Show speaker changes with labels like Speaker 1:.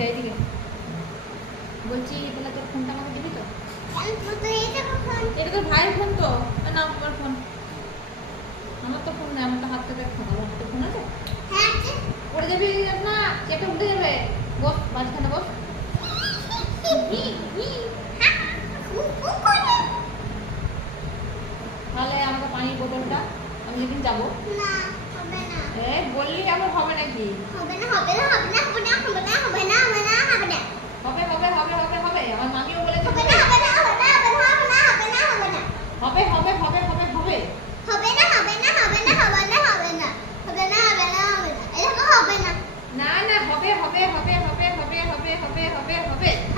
Speaker 1: এদিকে এদিকে বলছি তাহলে তোর ফোনটা আমাকে দিবি তো এটা তোর ভাইয়ের ফোন তো এ নাও তোমার ফোন আমার তো ফোন নেই আমার তো হাত থেকে ফোন আমার তো ফোন আছে পড়ে যাবি না চেপে উঠে যাবে বস মাঝখানে বস। তাহলে আমাকে পানির বোতলটা আমি যেদিন যাব এ বললি আবার হবে নাকি হবে হবে হবে হবে হবে আমার মামিও বলেছে হবে হবে হবে হবে হবে হবে না না হবে হবে হবে হবে হবে হবে হবে হবে হবে হবে হবে হবে হবে